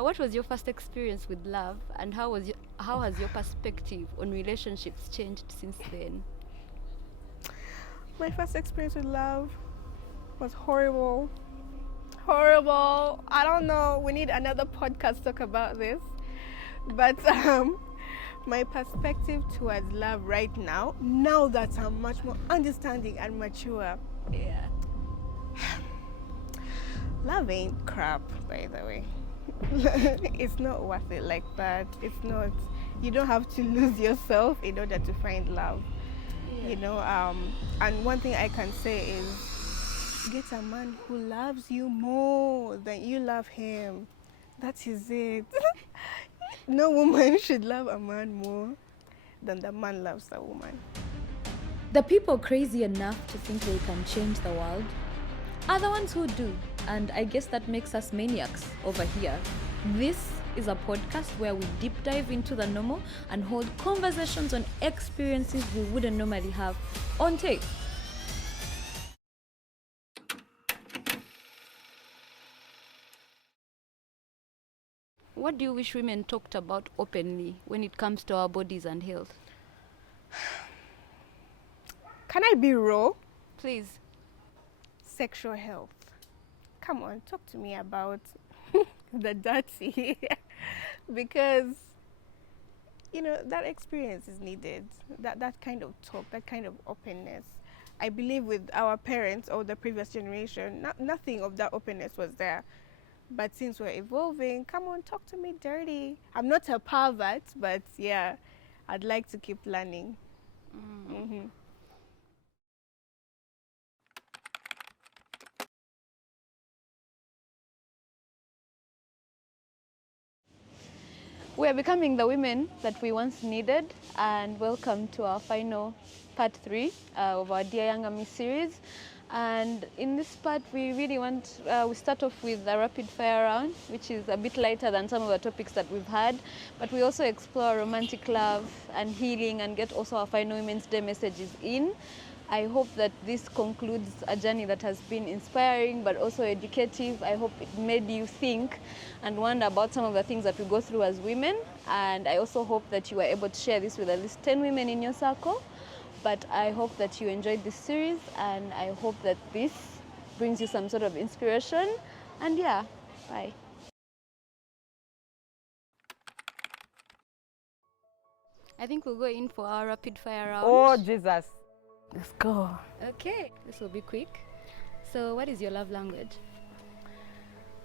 What was your first experience with love, and how has your perspective on relationships changed since then? My first experience with love was horrible. Horrible. I don't know. We need another podcast to talk about this. But my perspective towards love right now that I'm much more understanding and mature, Yeah. love ain't crap, by the way. It's not worth it like that. It's not. You don't have to lose yourself in order to find love. And one thing I can say is get a man who loves you more than you love him. That is it. No woman should love a man more than the man loves the woman. The people crazy enough to think they can change the world are the ones who do, and I guess that makes us maniacs over here. This is a podcast where we deep dive into the normal and hold conversations on experiences we wouldn't normally have on tape. What do you wish women talked about openly when it comes to our bodies and health? Can I be raw? Please. Sexual health. Come on, talk to me about the dirty. Because, that experience is needed. That kind of talk, that kind of openness. I believe with our parents or the previous generation, nothing of that openness was there. But since we're evolving, come on, talk to me dirty. I'm not a pervert, but yeah, I'd like to keep learning. Mm-hmm. We are becoming the women that we once needed, and welcome to our final part 3 of our Dear Younger Me series. And in this part, we really we start off with a rapid fire round, which is a bit lighter than some of the topics that we've had, but we also explore romantic love and healing and get also our final Women's Day messages in. I hope that this concludes a journey that has been inspiring but also educative. I hope it made you think and wonder about some of the things that we go through as women. And I also hope that you were able to share this with at least 10 women in your circle. But I hope that you enjoyed this series, and I hope that this brings you some sort of inspiration. And yeah, bye. I think we'll go in for our rapid fire round. Oh, Jesus. Let's go. Okay, this will be quick. So what is your love language?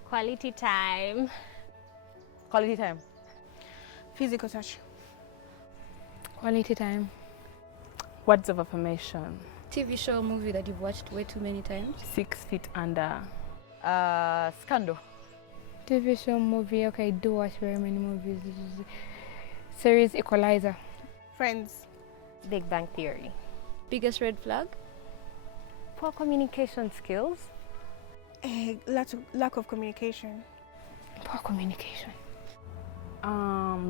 Quality time. Quality time. Physical touch. Quality time. Words of affirmation. TV show or movie that you've watched way too many times? 6 Feet Under. Scandal. TV show, movie. Okay, I do watch very many movies. Series Equalizer. Friends. Big Bang Theory. Biggest red flag? Poor communication skills. Lack of communication. Poor communication.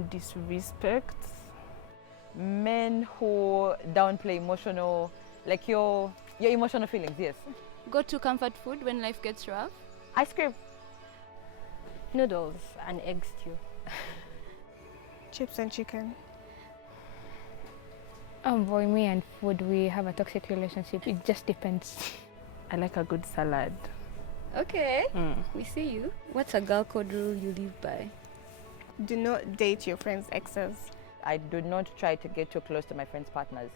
Disrespect. Men who downplay emotional, like your emotional feelings, yes. Go to comfort food when life gets rough? Ice cream. Noodles and egg stew. Chips and chicken. Boy, me and food, we have a toxic relationship. It just depends. I like a good salad. Okay, we see you. What's a girl code rule you live by? Do not date your friends' exes. I do not try to get too close to my friends' partners.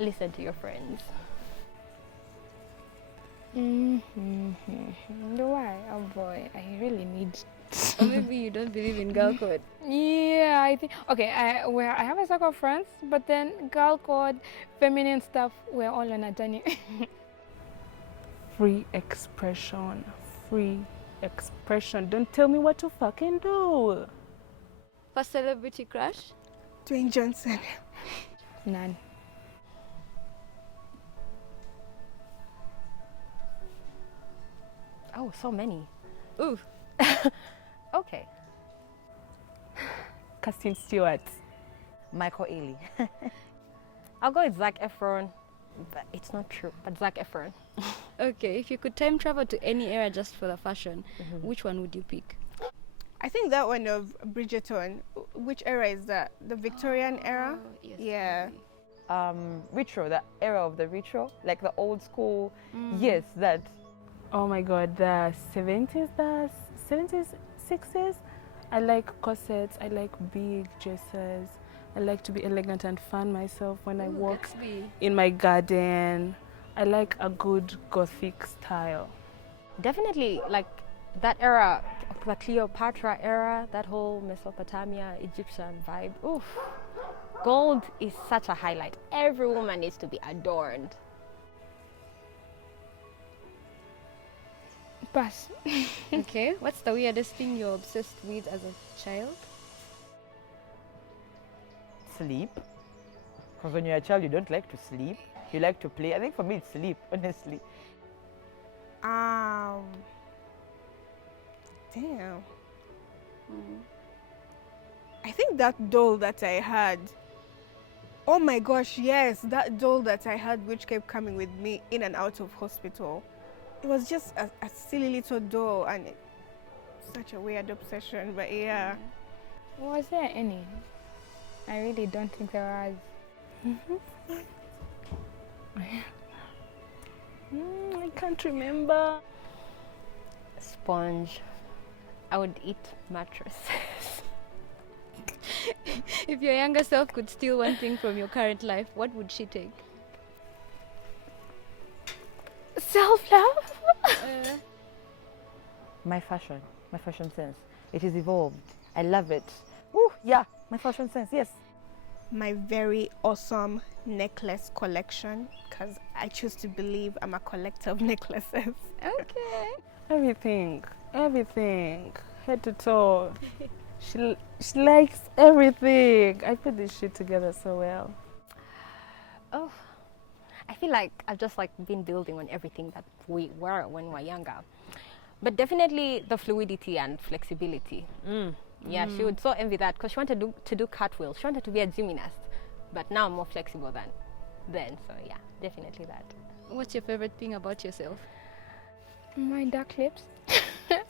Listen to your friends. Why? Oh boy, I really need. Or maybe you don't believe in girl code. Yeah, I think. Okay, I have a circle of friends, but then girl code, feminine stuff, we're all on a journey. Free expression. Free expression. Don't tell me what to fucking do. First celebrity crush? Dwayne Johnson. None. Oh, so many. Ooh. Okay. Kristen Stewart. Michael Ealy. I'll go with Zac Efron. But it's not true, but Zac Efron. Okay, if you could time travel to any era just for the fashion, which one would you pick? I think that one of Bridgerton. Which era is that? The Victorian era? Yes, Yeah. Retro, the era of the retro, like the old school. Yes, that. Oh my god, the 70s, 60s. I like corsets, I like big dresses. I like to be elegant and fan myself when I walk in my garden. I like a good gothic style. Definitely, like that era, the Cleopatra era, that whole Mesopotamia, Egyptian vibe. Oof. Gold is such a highlight. Every woman needs to be adorned. Pass. Okay, what's the weirdest thing you're obsessed with as a child? Sleep. Because when you're a child, you don't like to sleep. You like to play. I think for me, it's sleep, honestly. Damn. I think that doll that I had. Oh my gosh, yes, that doll that I had, which kept coming with me in and out of hospital. It was just a silly little doll, and such a weird obsession, but yeah. Was there any? I really don't think there was. I can't remember. Sponge. I would eat mattress. If your younger self could steal one thing from your current life, what would she take? Self-love? My fashion sense. It is evolved. I love it. Ooh, yeah, my fashion sense, yes. My very awesome necklace collection, because I choose to believe I'm a collector of necklaces. Okay. Everything, head to toe. She likes everything. I put this shit together so well. Oh, I feel like I've just like been building on everything that we were when we were younger. But definitely the fluidity and flexibility. Yeah, she would so envy that because she wanted to do cartwheels. She wanted to be a gymnast. But now I'm more flexible than then. So yeah, definitely that. What's your favorite thing about yourself? My dark lips.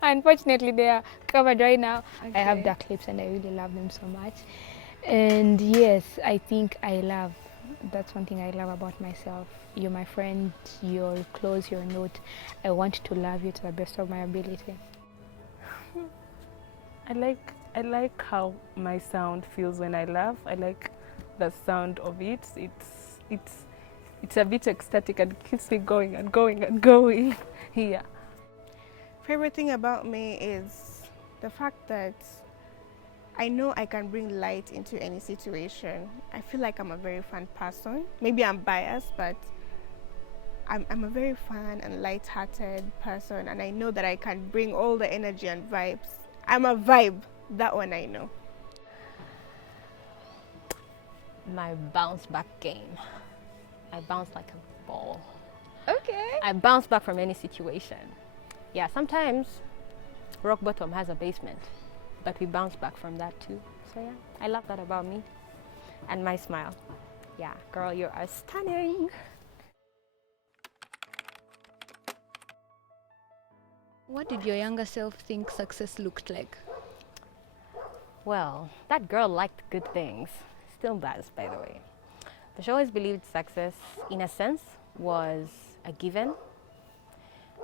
Unfortunately, they are covered right now. Okay. I have dark lips and I really love them so much. And yes, I think that's one thing I love about myself. You're my friend, you're close, you're not. I want to love you to the best of my ability. I like how my sound feels when I laugh. I like the sound of it. It's a bit ecstatic and keeps me going and going and going. Yeah. Favorite thing about me is the fact that I know I can bring light into any situation. I feel like I'm a very fun person. Maybe I'm biased, but I'm a very fun and light-hearted person, and I know that I can bring all the energy and vibes. I'm a vibe. That one I know. My bounce back game. I bounce like a ball. Okay. I bounce back from any situation. Yeah, sometimes rock bottom has a basement, but we bounce back from that too. So yeah, I love that about me. And my smile. Yeah, girl, you are stunning. What did your younger self think success looked like? Well, that girl liked good things. Still does, by the way. But she always believed success, in a sense, was a given.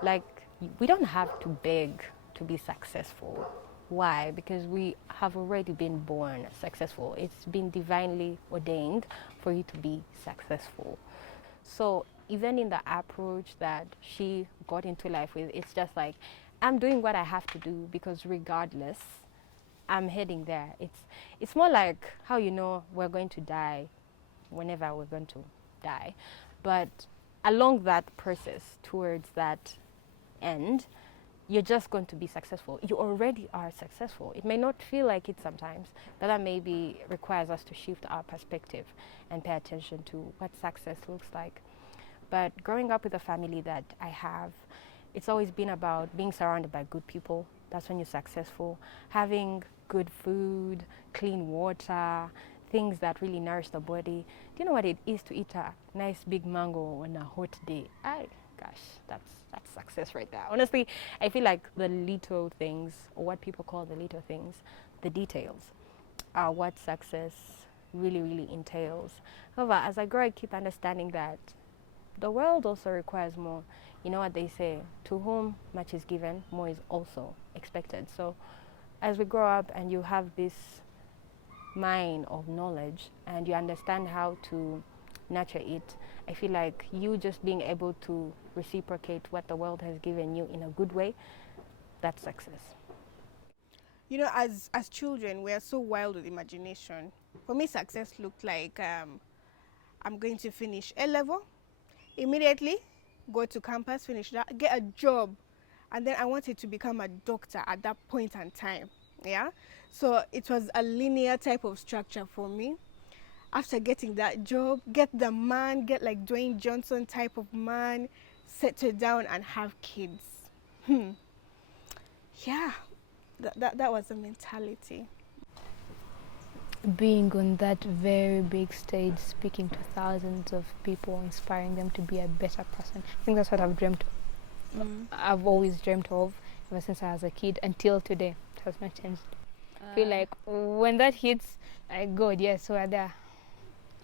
Like, we don't have to beg to be successful. Why? Because we have already been born successful. It's been divinely ordained for you to be successful. So even in the approach that she got into life with, it's just like, I'm doing what I have to do because regardless, I'm heading there. It's more like how you know we're going to die whenever we're going to die. But along that process towards that end, you're just going to be successful. You already are successful. It may not feel like it sometimes, but that maybe requires us to shift our perspective and pay attention to what success looks like. But growing up with a family that I have, it's always been about being surrounded by good people. That's when you're successful. Having good food, clean water, things that really nourish the body. Do you know what it is to eat a nice big mango on a hot day? gosh, that's success right there. Honestly, I feel like the little things, or what people call the little things, the details, are what success really, really entails. However, as I grow, I keep understanding that the world also requires more. You know what they say, to whom much is given, more is also expected. So as we grow up and you have this mine of knowledge and you understand how to nurture it, I feel like you just being able to reciprocate what the world has given you in a good way, that's success. You know, as children, we are so wild with imagination. For me, success looked like I'm going to finish A level, immediately go to campus, finish that, get a job, and then I wanted to become a doctor at that point in time. Yeah, so it was a linear type of structure for me. After getting that job, get the man, get like Dwayne Johnson type of man, settle down and have kids. Yeah, that was the mentality. Being on that very big stage, speaking to thousands of people, inspiring them to be a better person. I think that's what I've dreamt. I've always dreamt of ever since I was a kid until today. It has not changed. I feel like when that hits, I go, yes, we're there.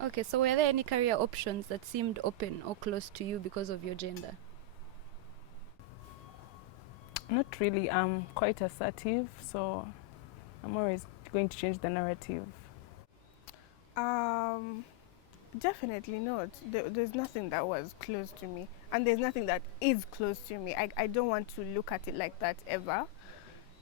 Okay, so were there any career options that seemed open or close to you because of your gender? Not really. I'm quite assertive, so I'm always going to change the narrative. Definitely not. There's nothing that was close to me, and there's nothing that is close to me. I don't want to look at it like that ever.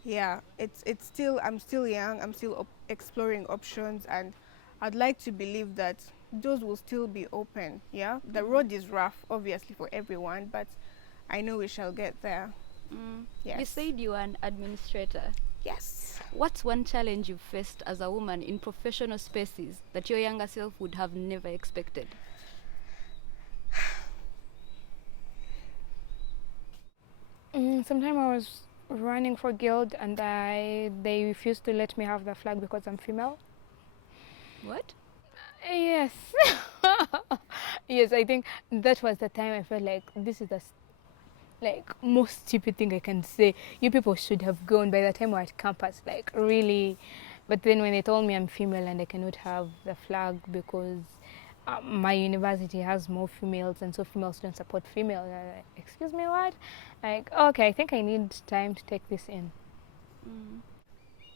Yeah, it's still, I'm still young. I'm still exploring options, and I'd like to believe that those will still be open. Yeah, the road is rough, obviously, for everyone, but I know we shall get there. Yes. You said you are an administrator. Yes. What's one challenge you've faced as a woman in professional spaces that your younger self would have never expected? Sometime I was running for guild and they refused to let me have the flag because I'm female. What? Yes. Yes, I think that was the time I felt like this is the most stupid thing I can say. You people should have gone by the time we're at campus, like really. But then when they told me I'm female and I cannot have the flag because my university has more females and so females don't support females. Like, excuse me, what? Like, okay, I think I need time to take this in.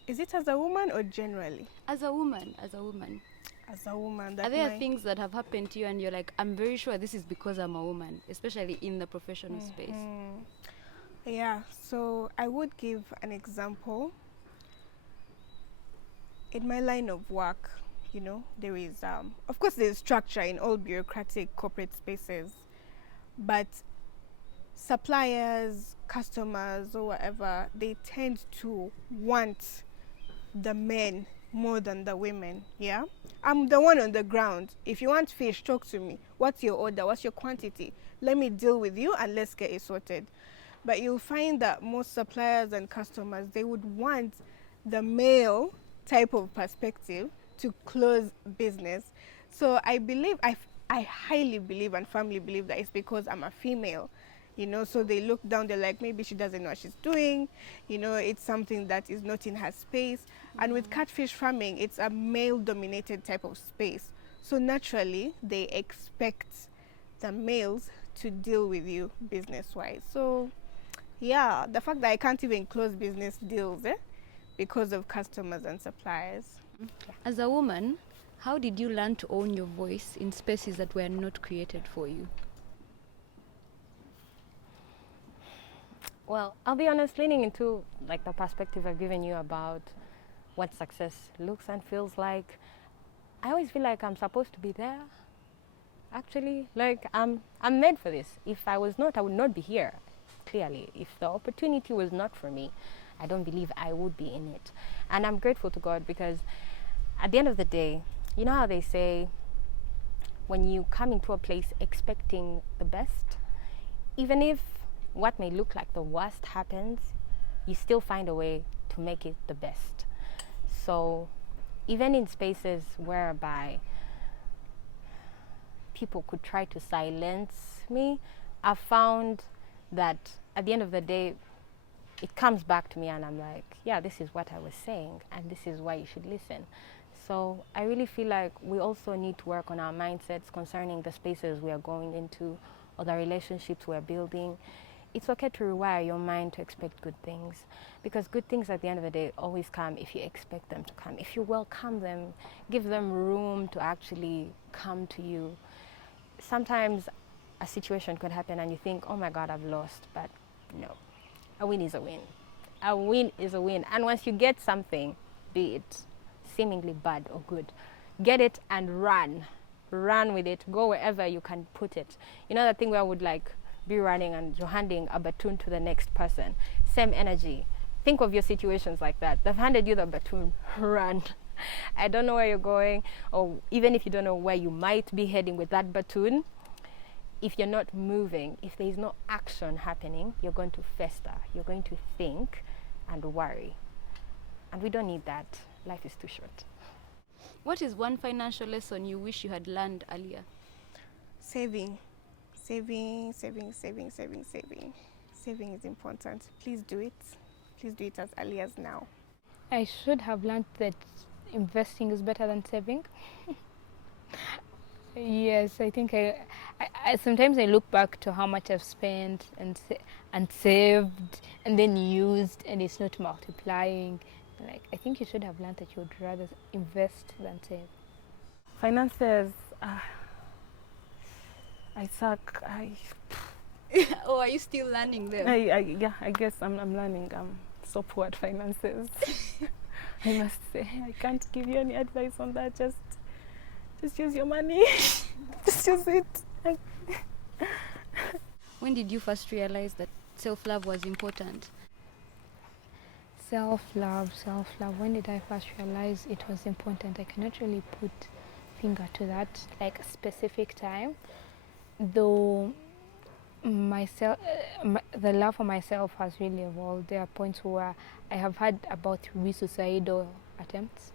Is it as a woman or generally? As a woman. As a woman. Are there things that have happened to you and you're like, I'm very sure this is because I'm a woman, especially in the professional space? Yeah, so I would give an example. In my line of work, you know, there is, of course, there's structure in all bureaucratic corporate spaces, but suppliers, customers, or whatever, they tend to want the men more than the women. Yeah, I'm the one on the ground. If you want fish, talk to me. What's your order? What's your quantity? Let me deal with you and let's get it sorted. But you'll find that most suppliers and customers, they would want the male type of perspective to close business. So I believe, I highly believe and firmly believe that it's because I'm a female. You know, so they look down, they're like, maybe she doesn't know what she's doing. You know, it's something that is not in her space. And with catfish farming, it's a male-dominated type of space. So naturally, they expect the males to deal with you business-wise. So, yeah, the fact that I can't even close business deals because of customers and suppliers. As a woman, how did you learn to own your voice in spaces that were not created for you? Well, I'll be honest, leaning into like the perspective I've given you about what success looks and feels like, I always feel like I'm supposed to be there. Actually, like I'm made for this. If I was not, I would not be here. Clearly, if the opportunity was not for me, I don't believe I would be in it. And I'm grateful to God because at the end of the day, you know how they say when you come into a place expecting the best, even if what may look like the worst happens, you still find a way to make it the best. So even in spaces whereby people could try to silence me, I've found that at the end of the day, it comes back to me and I'm like, yeah, this is what I was saying and this is why you should listen. So I really feel like we also need to work on our mindsets concerning the spaces we are going into or the relationships we're building. It's okay to rewire your mind to expect good things, because good things at the end of the day always come if you expect them to come. If you welcome them, give them room to actually come to you. Sometimes a situation could happen and you think, oh my God, I've lost, but no. A win is a win. A win is a win. And once you get something, be it seemingly bad or good, get it and run. Run with it. Go wherever you can put it. You know that thing where I would like be running and you're handing a baton to the next person. Same energy. Think of your situations like that. They've handed you the baton. Run. I don't know where you're going, or even if you don't know where you might be heading with that baton, if you're not moving, if there is no action happening, you're going to fester. You're going to think and worry. And we don't need that. Life is too short. What is one financial lesson you wish you had learned earlier? Saving. Saving is important. Please do it. Please do it as early as now. I should have learned that investing is better than saving. Yes, I think I sometimes I look back to how much I've spent and saved and then used, and it's not multiplying. Like, I think you should have learned that you would rather invest than save. Finances, I suck. Oh, are you still learning them? Yeah, I guess I'm learning. I'm so poor at finances. I must say, I can't give you any advice on that. Just use your money. Just use it. When did you first realize that self-love was important? Self-love. When did I first realize it was important? I cannot really put finger to that, like a specific time. Though the love for myself has really evolved. There are points where I have had about 3 suicidal attempts.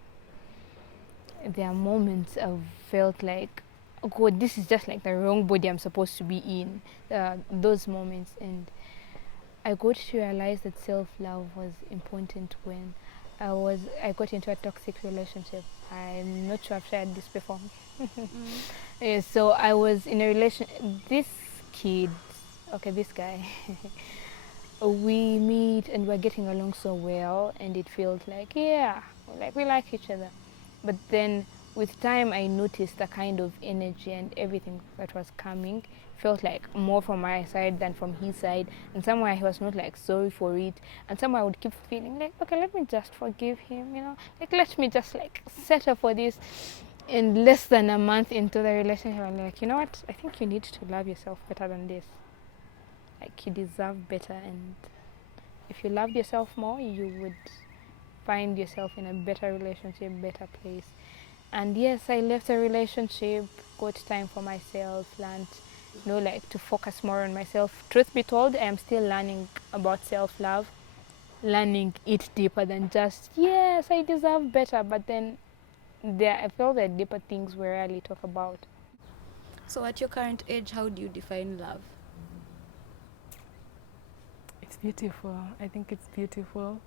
There are moments I've felt like, oh God, this is just like the wrong body I'm supposed to be in. Those moments, and I got to realize that self-love was important when I got into a toxic relationship. I'm not sure I've shared this before. Yeah, so I was in a relation. This guy, we meet and we're getting along so well, and it feels like, yeah, like we like each other. But then with time, I noticed the kind of energy and everything that was coming felt like more from my side than from his side, and somewhere he was not like sorry for it, and somewhere I would keep feeling like, okay, let me just forgive him, like let me just like settle for this. In less than a month into the relationship, I'm like, you know what, I think you need to love yourself better than this. Like, you deserve better, and if you loved yourself more, you would find yourself in a better relationship, better place. And yes, I left a relationship, got time for myself, learned, like to focus more on myself. Truth be told, I am still learning about self-love, learning it deeper than just, yes, I deserve better. But then I feel that deeper things we rarely talk about. So at your current age, how do you define love? It's beautiful. I think it's beautiful.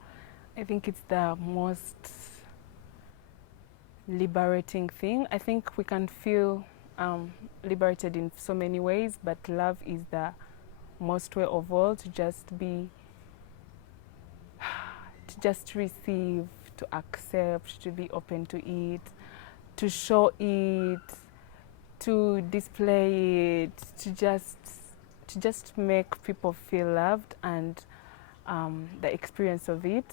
I think it's the most liberating thing. I think we can feel liberated in so many ways, but love is the most way of all, to just receive, to accept, to be open to it, to show it, to display it, to just make people feel loved, and the experience of it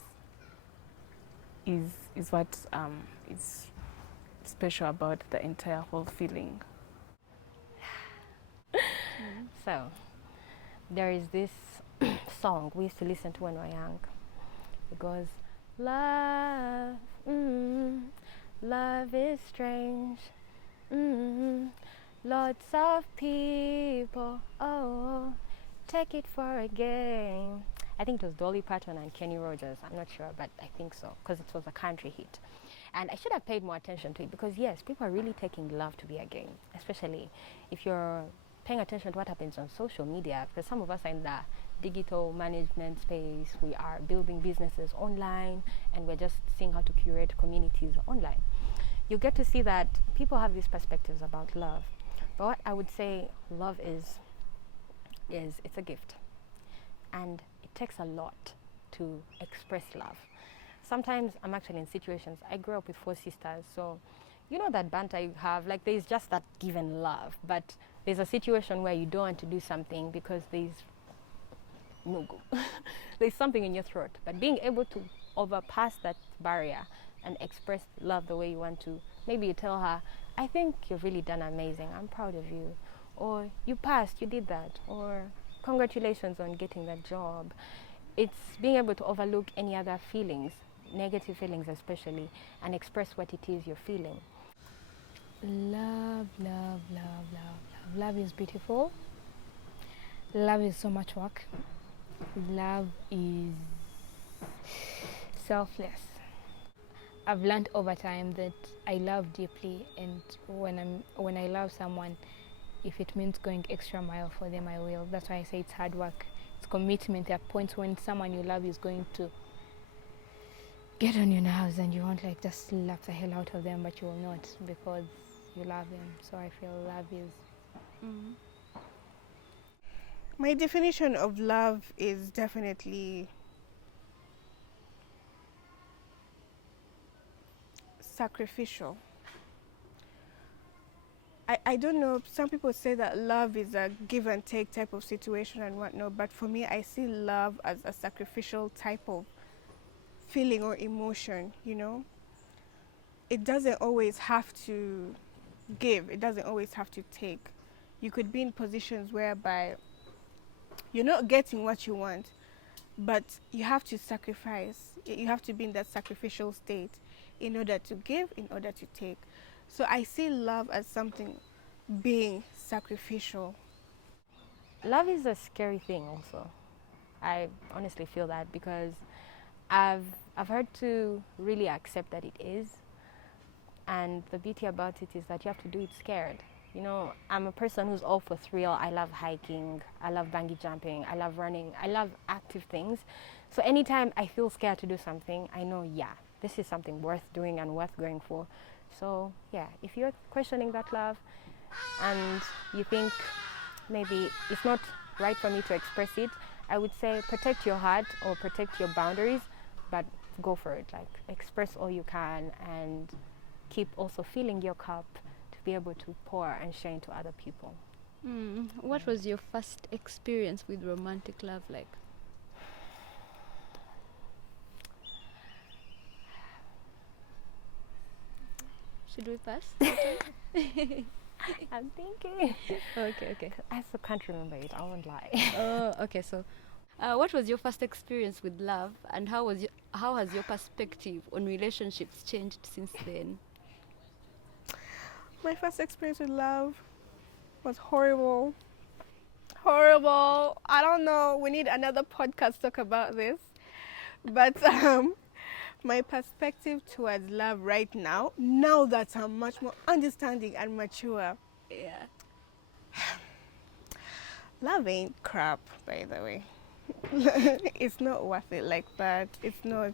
is what is special about the entire whole feeling. So, there is this song we used to listen to when we were young. It goes, love, love is strange, lots of people, oh, take it for a game. I think it was Dolly Parton and Kenny Rogers, I'm not sure, but I think so, because it was a country hit. And I should have paid more attention to it, because yes, people are really taking love to be a game, especially if you're paying attention to what happens on social media, because some of us are in the digital management space, we are building businesses online, and we're just seeing how to curate communities online. You get to see that people have these perspectives about love. But what I would say love is it's a gift. And it takes a lot to express love. Sometimes I'm actually in situations, I grew up with 4 sisters, so you know that banter you have, like there's just that given love, but there's a situation where you don't want to do something because there's no go. There's something in your throat. But being able to overpass that barrier and express love the way you want to, maybe you tell her, I think you've really done amazing, I'm proud of you, or you passed, you did that, or congratulations on getting that job. It's being able to overlook any other feelings, negative feelings especially, and express what it is you're feeling. Love, love, love, love, love. Love is beautiful. Love is so much work. Love is selfless. I've learned over time that I love deeply, and when I love someone, if it means going extra mile for them, I will. That's why I say it's hard work. It's commitment. There are points when someone you love is going to get on your nerves and you want like just slap the hell out of them, but you will not because you love them. So I feel love is... My definition of love is definitely sacrificial. I don't know, some people say that love is a give and take type of situation and whatnot, but for me I see love as a sacrificial type of feeling or emotion, you know. It doesn't always have to give, it doesn't always have to take. You could be in positions whereby you're not getting what you want, but you have to sacrifice. You have to be in that sacrificial state in order to give, in order to take. So I see love as something being sacrificial. Love is a scary thing also. I honestly feel that because I've had to really accept that it is. And the beauty about it is that you have to do it scared. You know, I'm a person who's all for thrill. I love hiking, I love bungee jumping, I love running, I love active things. So anytime I feel scared to do something, I know, yeah, this is something worth doing and worth going for. So yeah, if you're questioning that love and you think maybe it's not right for me to express it, I would say protect your heart or protect your boundaries, but go for it. Like express all you can and keep also filling your cup to be able to pour and share into other people. What was your first experience with romantic love like? Should we pass? I'm thinking. Okay. I also can't remember it, I won't lie. Okay, so what was your first experience with love, and how has your perspective on relationships changed since then? My first experience with love was horrible. Horrible. I don't know. We need another podcast to talk about this. But my perspective towards love right now that I'm much more understanding and mature, Yeah. love ain't crap, by the way. It's not worth it like that. It's not.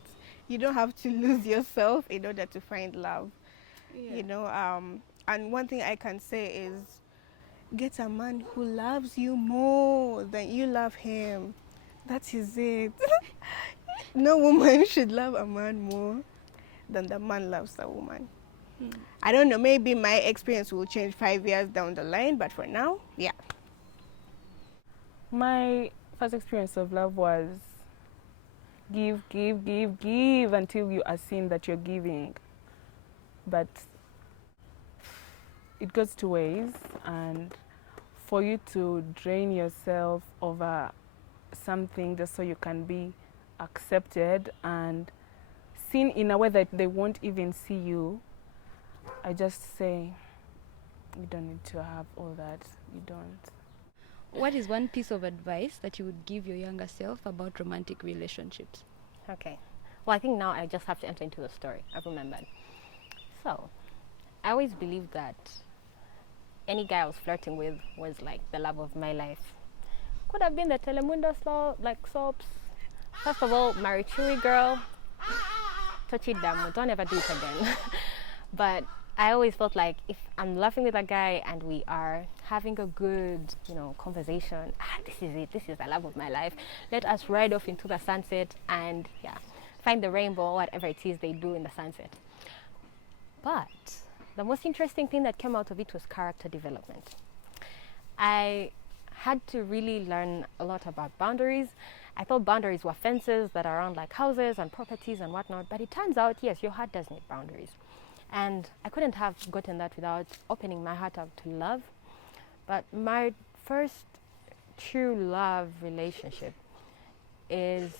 You don't have to lose yourself in order to find love. Yeah. You know, and one thing I can say is get a man who loves you more than you love him. That is it. No woman should love a man more than the man loves the woman. I don't know, maybe my experience will change 5 years down the line, but for now, yeah. My first experience of love was give until you are seeing that you're giving. But it goes two ways, and for you to drain yourself over something just so you can be accepted and seen in a way that they won't even see you, I just say you don't need to have all that. You don't. What is one piece of advice that you would give your younger self about romantic relationships? Okay. Well, I think now I just have to enter into the story. I've remembered. So, I always believed that any guy I was flirting with was like the love of my life. Could have been the Telemundo soaps. First of all, Marichui girl, touch it down, don't ever do it again. But I always felt like if I'm laughing with a guy and we are having a good, conversation, this is it, this is the love of my life. Let us ride off into the sunset and find the rainbow, whatever it is they do in the sunset. But the most interesting thing that came out of it was character development. I had to really learn a lot about boundaries. I thought boundaries were fences that are around like houses and properties and whatnot, but it turns out, yes, your heart does need boundaries. And I couldn't have gotten that without opening my heart up to love. But my first true love relationship is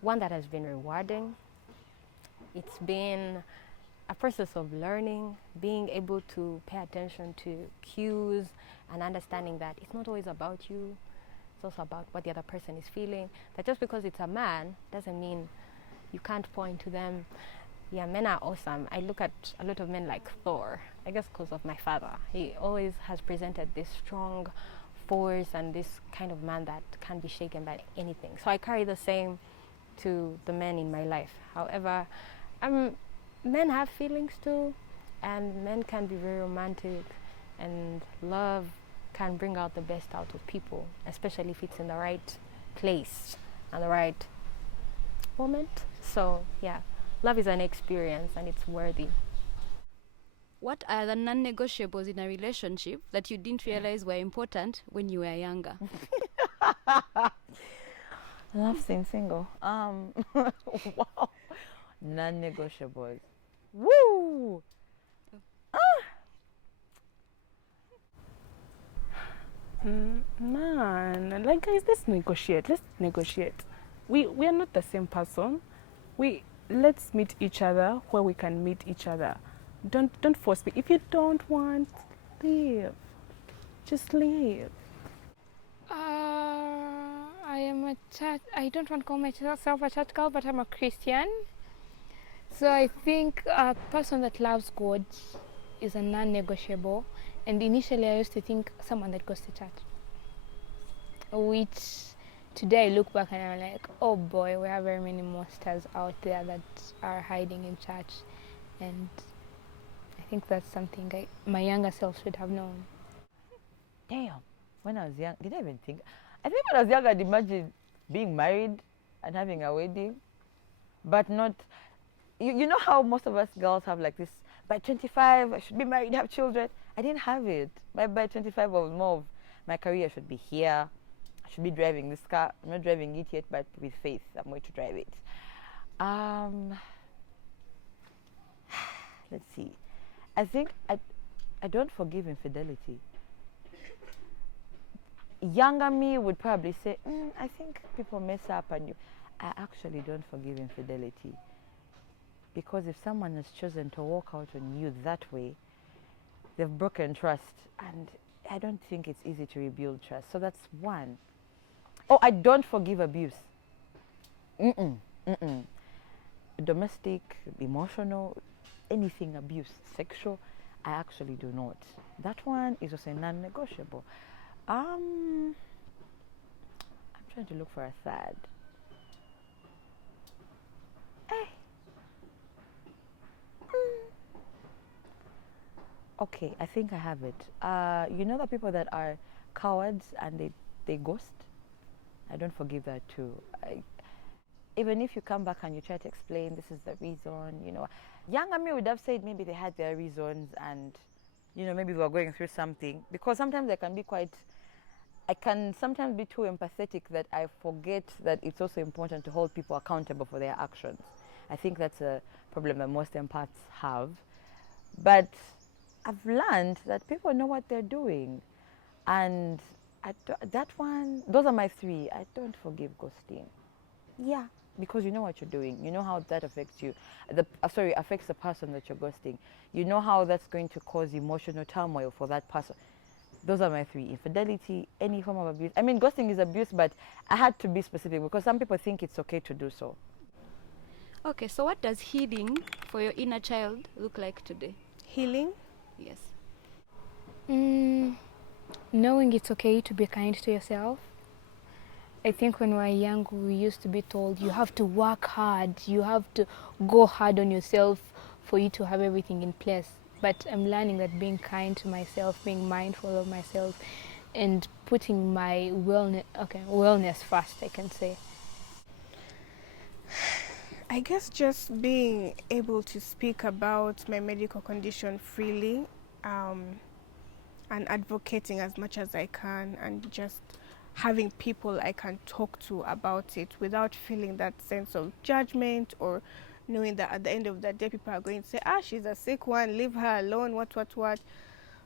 one that has been rewarding. It's been a process of learning, being able to pay attention to cues and understanding that it's not always about you, it's also about what the other person is feeling. That just because it's a man doesn't mean you can't point to them. Yeah, men are awesome. I look at a lot of men like Thor, I guess because of my father. He always has presented this strong force and this kind of man that can't be shaken by anything. So I carry the same to the men in my life. However, men have feelings too, and men can be very romantic, and love can bring out the best out of people, especially if it's in the right place and the right moment. So yeah, love is an experience and it's worthy. What are the non-negotiables in a relationship that you didn't realize were important when you were younger? Love seeing single. Wow. Non-negotiables. Woo! Man, like guys, let's negotiate. We are not the same person. Let's meet each other where we can meet each other. Don't force me. If you don't want, leave. Just leave. I am a church. I don't want to call myself a church girl, but I'm a Christian. So I think a person that loves God is a non-negotiable. And initially I used to think someone that goes to church. Which today I look back and I'm like, oh boy, we have very many monsters out there that are hiding in church. And I think that's something my younger self should have known. Damn. When I was young, did I even think? I think when I was young, I'd imagine being married and having a wedding, but not. You know how most of us girls have like this, by 25, I should be married, have children. I didn't have it. By 25, I was more of my career should be here. I should be driving this car. I'm not driving it yet, but with faith, I'm going to drive it. Let's see. I think I don't forgive infidelity. Younger me would probably say, I think people mess up and I actually don't forgive infidelity. Because if someone has chosen to walk out on you that way, they've broken trust, and I don't think it's easy to rebuild trust. So that's one. Oh, I don't forgive abuse. Domestic, emotional, anything abuse, sexual, I actually do not. That one is also non-negotiable. I'm trying to look for a third. Okay, I think I have it. You know the people that are cowards and they ghost? I don't forgive that too. Even if you come back and you try to explain this is the reason, younger me would have said maybe they had their reasons and, maybe they were going through something. Because sometimes I can sometimes be too empathetic that I forget that it's also important to hold people accountable for their actions. I think that's a problem that most empaths have. But I've learned that people know what they're doing. And those are my three. I don't forgive ghosting. Yeah, because you know what you're doing. You know how that affects you. Affects the person that you're ghosting. You know how that's going to cause emotional turmoil for that person. Those are my three. Infidelity, any form of abuse. I mean, ghosting is abuse, but I had to be specific because some people think it's okay to do so. Okay, so what does healing for your inner child look like today? Healing? Yes. Knowing it's okay to be kind to yourself. I think when we were young, we used to be told you have to work hard, you have to go hard on yourself for you to have everything in place. But I'm learning that being kind to myself, being mindful of myself, and putting my wellness first, I can say. I guess just being able to speak about my medical condition freely, and advocating as much as I can, and just having people I can talk to about it without feeling that sense of judgment, or knowing that at the end of the day people are going to say, she's a sick one, leave her alone, what.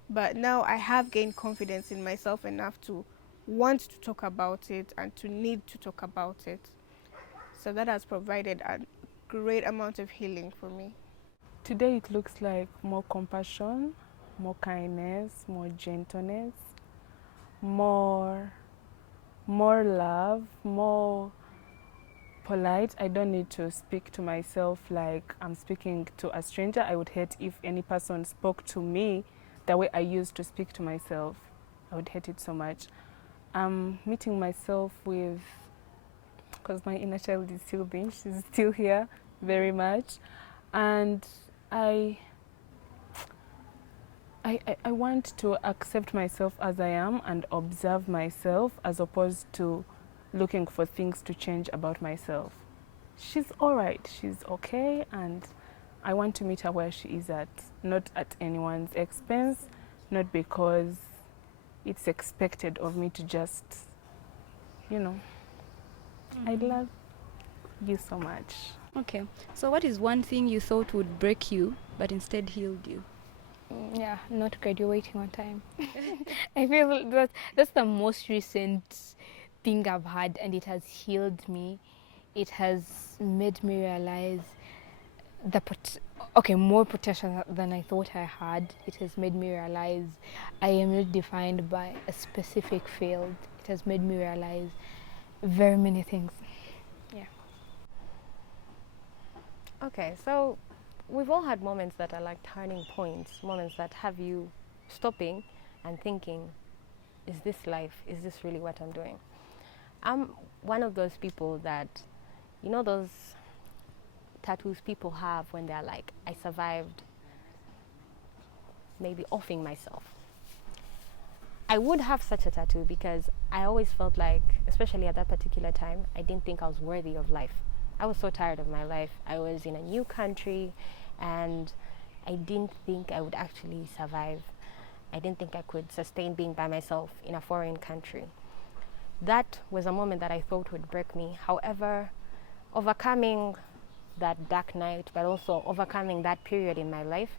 But now I have gained confidence in myself enough to want to talk about it and to need to talk about it. So that has provided a great amount of healing for me. Today it looks like more compassion, more kindness, more gentleness, more love, more polite. I don't need to speak to myself like I'm speaking to a stranger. I would hate if any person spoke to me the way I used to speak to myself. I would hate it so much. I'm meeting myself with, because my inner child is still being, she's still here very much. And I want to accept myself as I am and observe myself, as opposed to looking for things to change about myself. She's all right, she's okay, and I want to meet her where she is at, not at anyone's expense, not because it's expected of me to just, I love you so much. Okay. So what is one thing you thought would break you but instead healed you? Yeah, not graduating on time. I feel that's the most recent thing I've had, and it has healed me. It has made me realize more potential than I thought I had. It has made me realize I am not defined by a specific field. It has made me realize very many things. Yeah. Okay, so we've all had moments that are like turning points, moments that have you stopping and thinking, is this life? Is this really what I'm doing? I'm one of those people that, those tattoos people have when they're like, I survived maybe offing myself. I would have such a tattoo because I always felt like, especially at that particular time, I didn't think I was worthy of life. I was so tired of my life. I was in a new country and I didn't think I would actually survive. I didn't think I could sustain being by myself in a foreign country. That was a moment that I thought would break me. However, overcoming that dark night, but also overcoming that period in my life,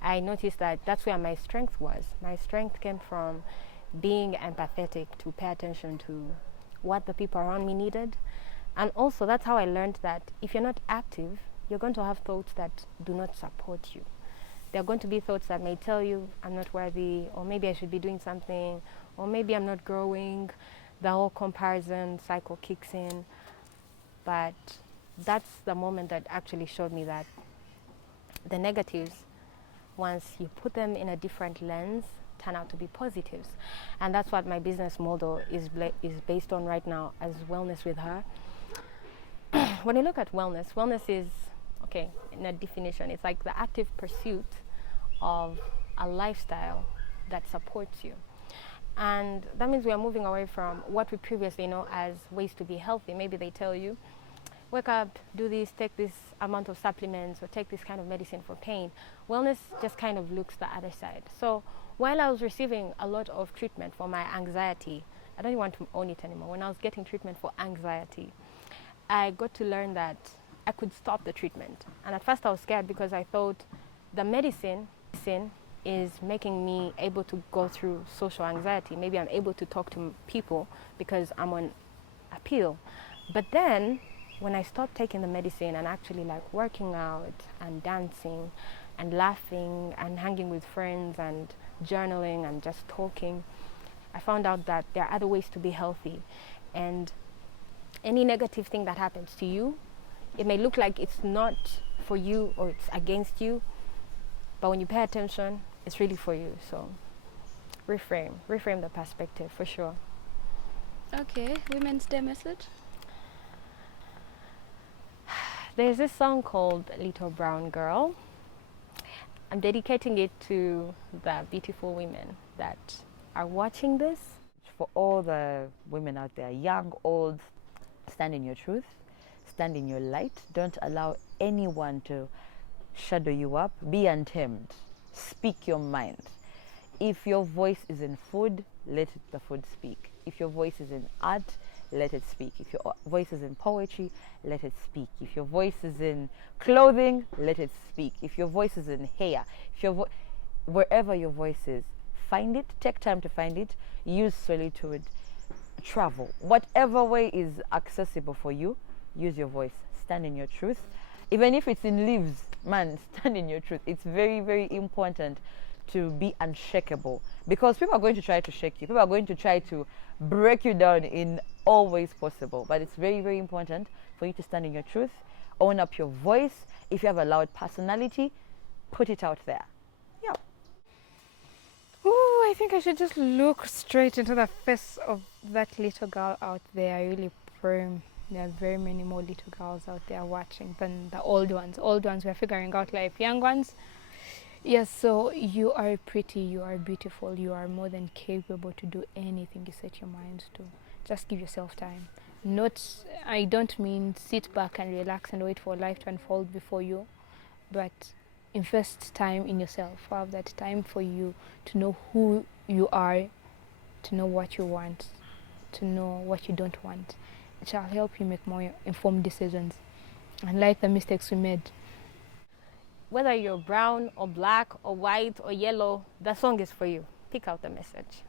I noticed that that's where my strength was. My strength came from being empathetic, to pay attention to what the people around me needed. And also that's how I learned that if you're not active, you're going to have thoughts that do not support you. There are going to be thoughts that may tell you I'm not worthy, or maybe I should be doing something, or maybe I'm not growing. The whole comparison cycle kicks in. But that's the moment that actually showed me that the negatives, once you put them in a different lens, turn out to be positives. And that's what my business model is based on right now, as Wellness with Her. When you look at wellness is, okay, in a definition, it's like the active pursuit of a lifestyle that supports you. And that means we are moving away from what we previously know as ways to be healthy. Maybe they tell you, wake up, do this, take this amount of supplements, or take this kind of medicine for pain. Wellness just kind of looks the other side. So while I was receiving a lot of treatment for my anxiety, I don't even want to own it anymore. When I was getting treatment for anxiety, I got to learn that I could stop the treatment. And at first I was scared because I thought the medicine is making me able to go through social anxiety. Maybe I'm able to talk to people because I'm on a pill. But then when I stopped taking the medicine and actually like working out and dancing and laughing and hanging with friends and journaling and just talking, I found out that there are other ways to be healthy. And any negative thing that happens to you, it may look like it's not for you or it's against you, but when you pay attention, it's really for you. So reframe the perspective for sure. Okay, Women's Day message. There's this song called Little Brown Girl. I'm dedicating it to the beautiful women that are watching this. For all the women out there, young, old, stand in your truth, stand in your light. Don't allow anyone to shadow you up. Be untamed. Speak your mind. If your voice is in food, let the food speak. If your voice is in art, let it speak. If your voice is in poetry, let it speak. If your voice is in clothing, let it speak. If your voice is in hair, if your wherever your voice is, find it. Take time to find it. Use solitude. Travel. Whatever way is accessible for you, use your voice. Stand in your truth. Even if it's in leaves, man, stand in your truth. It's very, very important to be unshakable, because people are going to try to shake you. People are going to try to break you down in all ways possible. But it's very, very important for you to stand in your truth, own up your voice. If you have a loud personality, put it out there. Yeah. Oh, I think I should just look straight into the face of that little girl out there. I really pray there are very many more little girls out there watching than the old ones. Old ones, we're figuring out life. Young ones, yes, so you are pretty, you are beautiful, you are more than capable to do anything you set your mind to. Just give yourself time. I don't mean sit back and relax and wait for life to unfold before you, but invest time in yourself. Have that time for you to know who you are, to know what you want, to know what you don't want. It shall help you make more informed decisions. Unlike the mistakes we made. Whether you're brown or black or white or yellow, the song is for you. Pick out the message.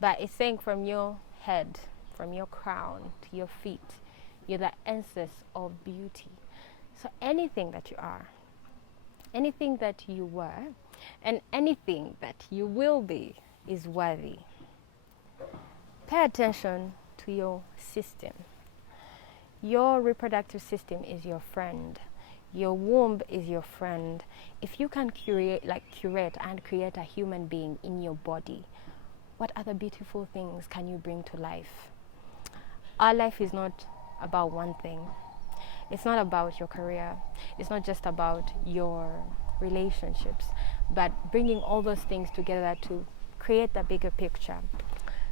But it's saying from your head, from your crown to your feet, you're the essence of beauty. So anything that you are, anything that you were, and anything that you will be is worthy. Pay attention to your system. Your reproductive system is your friend. Your womb is your friend. If you can curate and create a human being in your body, what other beautiful things can you bring to life? Our life is not about one thing. It's not about your career. It's not just about your relationships, but bringing all those things together to create a bigger picture.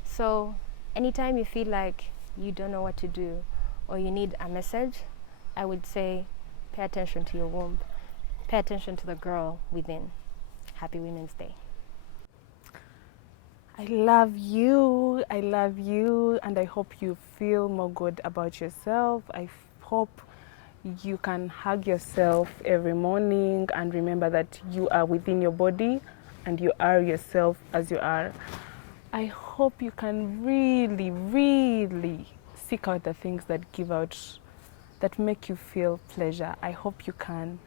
So anytime you feel like you don't know what to do or you need a message, I would say pay attention to your womb. Pay attention to the girl within. Happy Women's Day. I love you, and I hope you feel more good about yourself. I hope you can hug yourself every morning and remember that you are within your body and you are yourself as you are. I hope you can really, really seek out the things that make you feel pleasure. I hope you can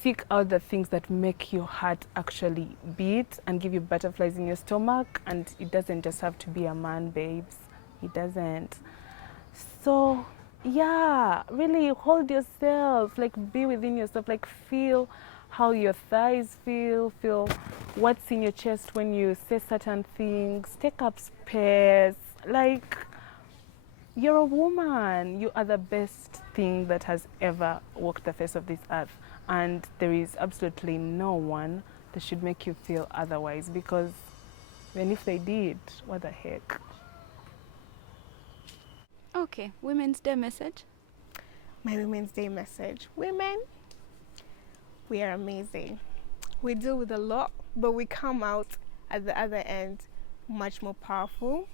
seek out the things that make your heart actually beat and give you butterflies in your stomach. And it doesn't just have to be a man, babes. It doesn't. So yeah, really hold yourself, like be within yourself, like feel how your thighs feel what's in your chest when you say certain things. Take up space. Like, you're a woman. You are the best thing that has ever walked the face of this earth. And there is absolutely no one that should make you feel otherwise, because even if they did, what the heck? Okay, Women's Day message. My Women's Day message. Women, we are amazing. We deal with a lot, but we come out at the other end much more powerful.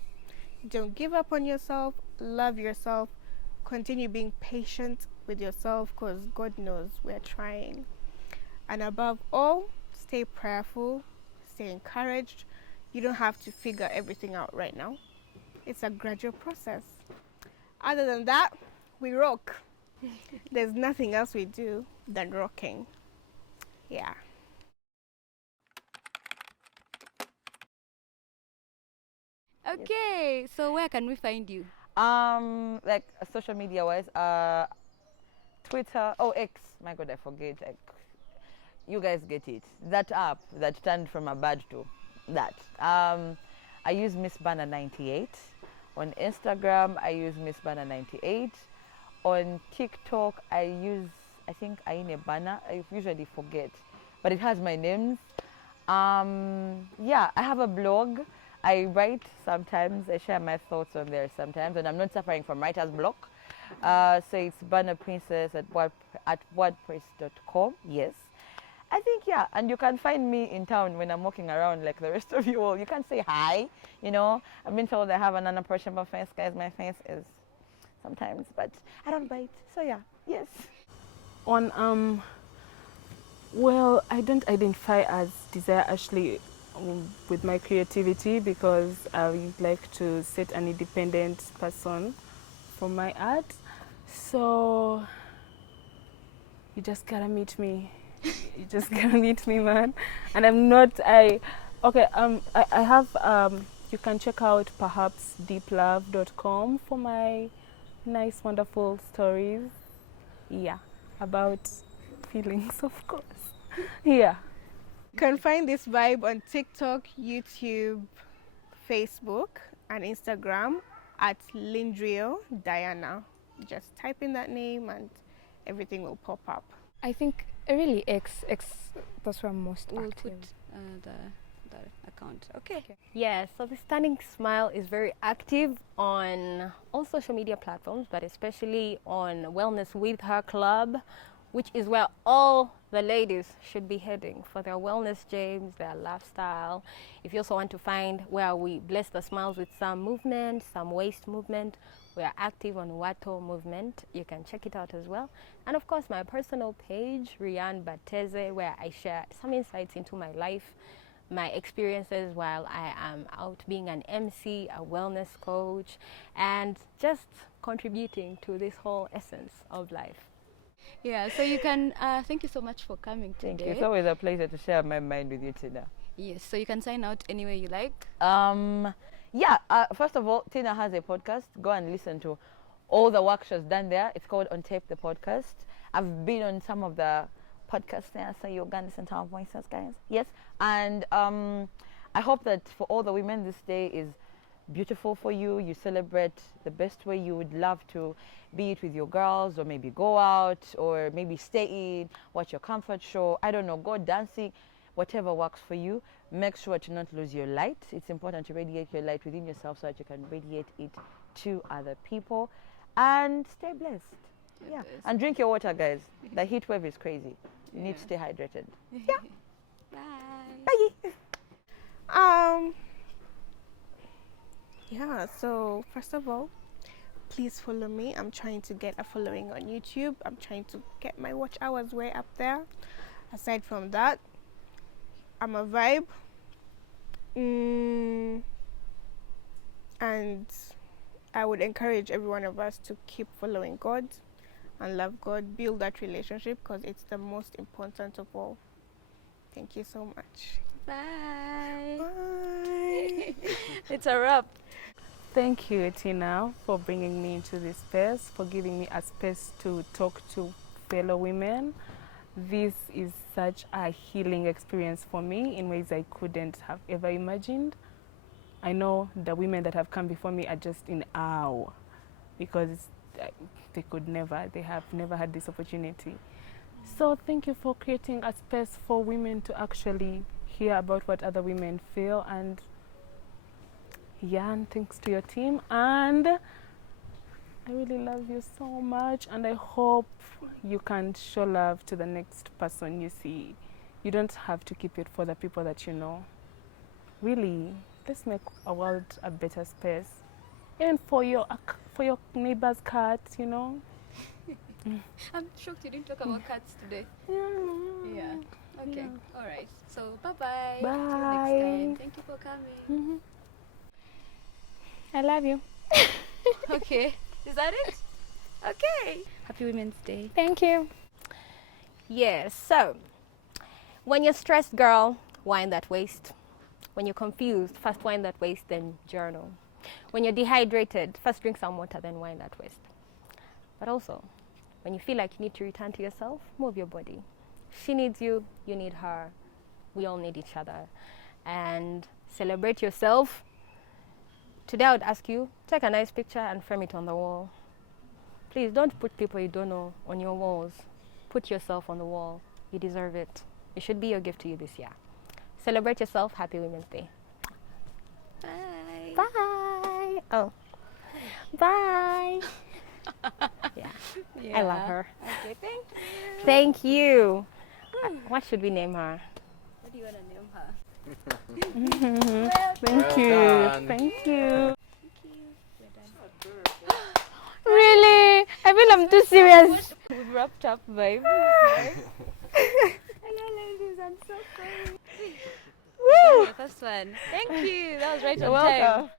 Don't give up on yourself. Love yourself. Continue being patient with yourself, because God knows we're trying. And above all, stay prayerful, stay encouraged. You don't have to figure everything out right now. It's a gradual process. Other than that, we rock. There's nothing else we do than rocking. Yeah. Okay, so where can we find you? Like social media wise, Twitter, X, my God, I forget. Like, you guys get it. That app that turned from a bad to that. I use Miss Banner 98. On Instagram, I use Miss Banner 98. On TikTok, I use, I think, Aine Banner. I usually forget, but it has my names. Yeah, I have a blog. I write sometimes. I share my thoughts on there sometimes, and I'm not suffering from writer's block. So it's bannerprincess at wordpress.com. Yes. I think, yeah, and you can find me in town when I'm walking around like the rest of you all. You can say hi, you know. I've been told I have an unapproachable face, guys. My face is sometimes, but I don't bite. So yeah, yes. On well, I don't identify as Desire Ashley with my creativity because I like to set an independent person for my art. So you just gotta meet me. You just gotta meet me, man. And I have you can check out perhaps deeplove.com for my nice wonderful stories. Yeah, about feelings, of course. Yeah. You can find this vibe on TikTok, YouTube, Facebook, and Instagram at Lindrio Diana. Just type in that name and everything will pop up. I think really X, that's where I'm most We'll active. put the account. Okay. Yeah, so the Stunning Smile is very active on all social media platforms, but especially on Wellness with Her Club, which is where all the ladies should be heading for their wellness james, their lifestyle. If you also want to find where we bless the smiles with some movement, some waist movement, we are active on Wato movement. You can check it out as well. And of course, my personal page, Rian Bateze, where I share some insights into my life, my experiences while I am out being an MC, a wellness coach, and just contributing to this whole essence of life. Yeah, so you can, thank you so much for coming today. Thank you. It's always a pleasure to share my mind with you, Tina. Yes, so you can sign out any way you like. Yeah, first of all, Tina has a podcast. Go and listen to all the work she's done there. It's called On Tape, the podcast. I've been on some of the podcasts there, so you're going to listen to our voices, guys. Yes, and I hope that for all the women, this day is beautiful for you. You celebrate the best way you would love to, be it with your girls, or maybe go out, or maybe stay in, watch your comfort show. I don't know, go dancing, whatever works for you. Make sure to not lose your light. It's important to radiate your light within yourself so that you can radiate it to other people. And stay blessed. Yeah. And drink your water, guys. The heat wave is crazy. You need to stay hydrated. Yeah. Bye. Bye. Yeah, so first of all, please follow me. I'm trying to get a following on YouTube. I'm trying to get my watch hours way up there. Aside from that, I'm a vibe. And I would encourage every one of us to keep following God and love God, build that relationship because it's the most important of all. Thank you so much. Bye. Bye. It's a wrap. Thank you, Tina, for bringing me into this space, for giving me a space to talk to fellow women. This is such a healing experience for me in ways I couldn't have ever imagined. I know the women that have come before me are just in awe because they have never had this opportunity. So thank you for creating a space for women to actually hear about what other women feel. And yeah, and thanks to your team. And I really love you so much, and I hope you can show love to the next person you see. You don't have to keep it for the people that you know. Really, let's make our world a better space. Even for your neighbor's cat, you know. I'm shocked you didn't talk about cats today. Yeah. Okay. Yeah. All right. So bye-bye. Bye. Till next time. Thank you for coming. I love you. Okay. Is that it? Okay. Happy Women's Day. Thank you. Yes, so when you're stressed, girl, wind that waist. When you're confused, first wind that waist, then journal. When you're dehydrated, first drink some water, then wind that waist. But also, when you feel like you need to return to yourself, move your body. She needs you, you need her. We all need each other. And Celebrate yourself. Today I would ask you, take a nice picture and frame it on the wall. Please don't put people you don't know on your walls. Put yourself on the wall. You deserve it. It should be your gift to you this year. Celebrate yourself. Happy Women's Day. Bye. Bye. Oh. Bye. I love her. Okay, thank you. Thank you. What should we name her? What do you want to name her? Thank Well you. done. Thank you. Really? I feel I'm too serious. We've wrapped up, babe. Ladies, I'm so sorry. The first one. Thank you. That was right on You're time. welcome.